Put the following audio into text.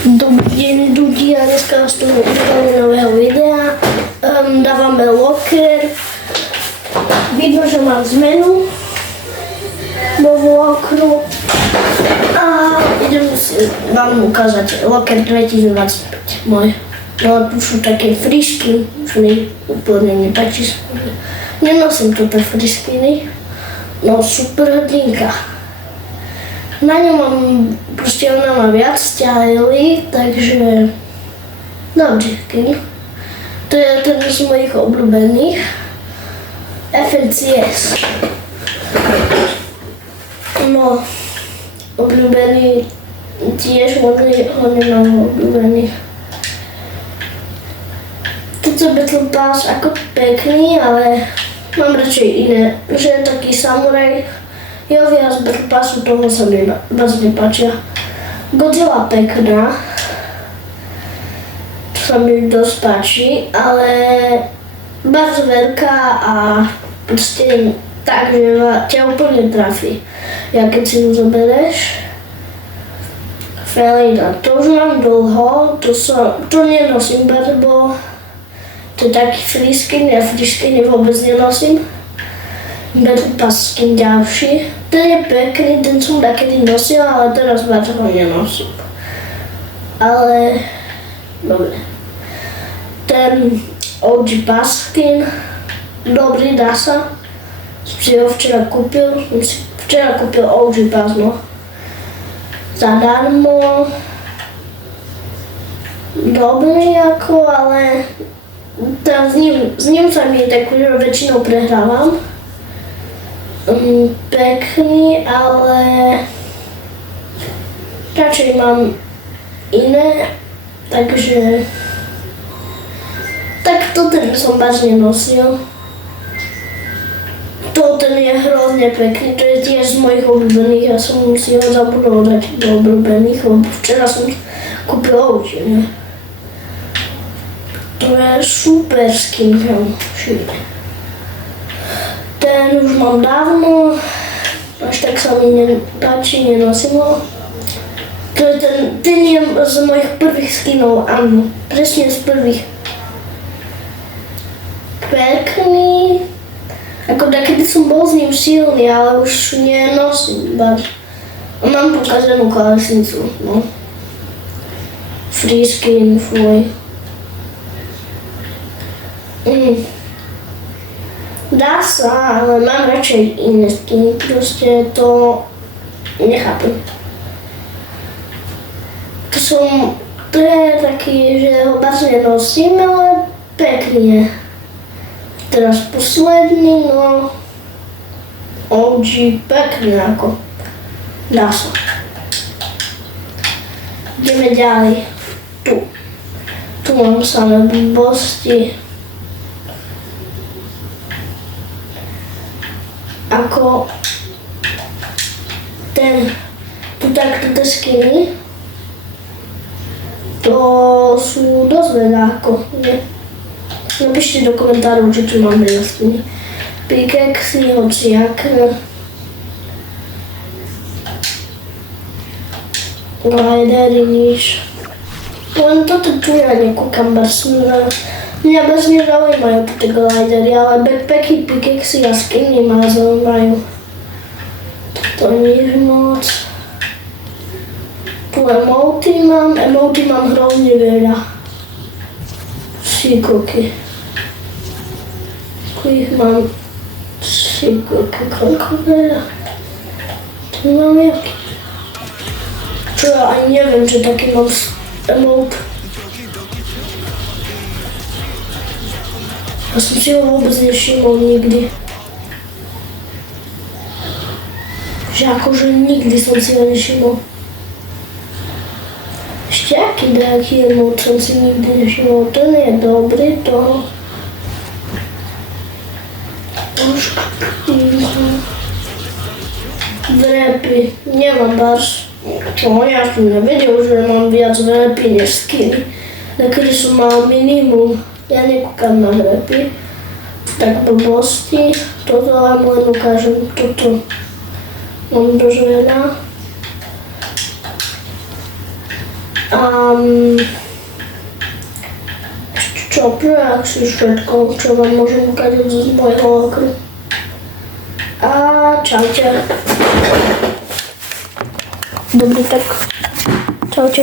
Dobrý deň ľudia, dneska vás tu uvedali nového videa. Dávame locker. Vidno, že mám zmenu vo vlokru. A idem si vám ukázať locker 2025 môj. No tu sú také frisky, čo mi úplne nepáči. Nenosím toto friskiny. No super hrdinka. Na ňu mám, proste ona má viac styly, takže dobrý skin. To je ten z mojich obľúbených. FNCS. No, obľúbený tiež, ho nemám obľúbený. Toto Battle Pass ako pekný, ale mám radšej iné, že je taký samuraj. Jo, viac Battle Passu, toho sa mi vás nepáčia. Godzilla pekná, to sa mi dosť páči, ale bardzo veľká a proste tak, že ťa úplne trafí. Ja keď si ju zobereš, Felina, to už mám dlho, to nenosím, lebo to je taký free skin, ja free skiny vôbec nenosím. Battle Pass skin ďalší. Ten je pekný, ten som takedy nosil, ale teraz vás ho nenosím. Ale, dobre. Ten OG Pass skin, dobrý, dá sa. Som si ho včera kúpil, OG Pass, no. Zadarmo. Dobrý ako, ale s ním sa mi tak väčšinou prehrávam. Pekný, ale radšej mám iné, takže tak to ten som vážne nosil. Ten je hrozne pekný, to je tiež z mojich obľúbených, ja som si ho zabudol dať do obľúbených, lebo včera som kúpil oči, ne? To je super skin, ten už mám dávno, až tak sa mi nepáči, nenosím ho. To je ten je z mojich prvých skinov, áno, presne z prvých. Pekný, ako takedy som bol s ním silný, ale už nenosím, baš. A mám pokazenú klávesnicu, no. Free skin, fuj. Dá sa, ale mám radšej iné skiny, proste to nechápem. To je taký, že ho vážne nosím, ale pekný je. Teraz posledný, no OG pekný ako, dá sa. Ideme ďalej, tu mám samé blbosti. Ako tu takto tie skiny, to sú dosť veľa ako, nie? Napíšte do komentárov, že tu mám veľa skiny. Pickaxy, hociak. Glidery, nič. Len toto tu ja nekúkam, mňa bez nezaujímajú tie glidery, ale backpacky, pickaxy a skiny ma zaujímajú. To nič moc. Tu emoty mám hrozne veľa. Šikoky. Tu ich mám šikoky, koľko veľa. Tu mám jaký. Čo ja ani neviem, že taký mám emot. Ja som si ho vôbec nevšimol nikdy. Že akože nikdy som si ho nevšimol. Ešte aký emot som si nikdy nevšimol. Ten je dobrý, toho. Vrepy, nemám bars. Ja som nevedel, že mám viac vrepy než skiny. Nakedy som mal minimum. Ja nekúkam na vrepy. Tak blbosti. Toto vám len ukážem. Toto mám dosť veľa. Čo asi všetko, čo vám môžem ukázať z môjho okru. A čaute. Dobre, tak čaute.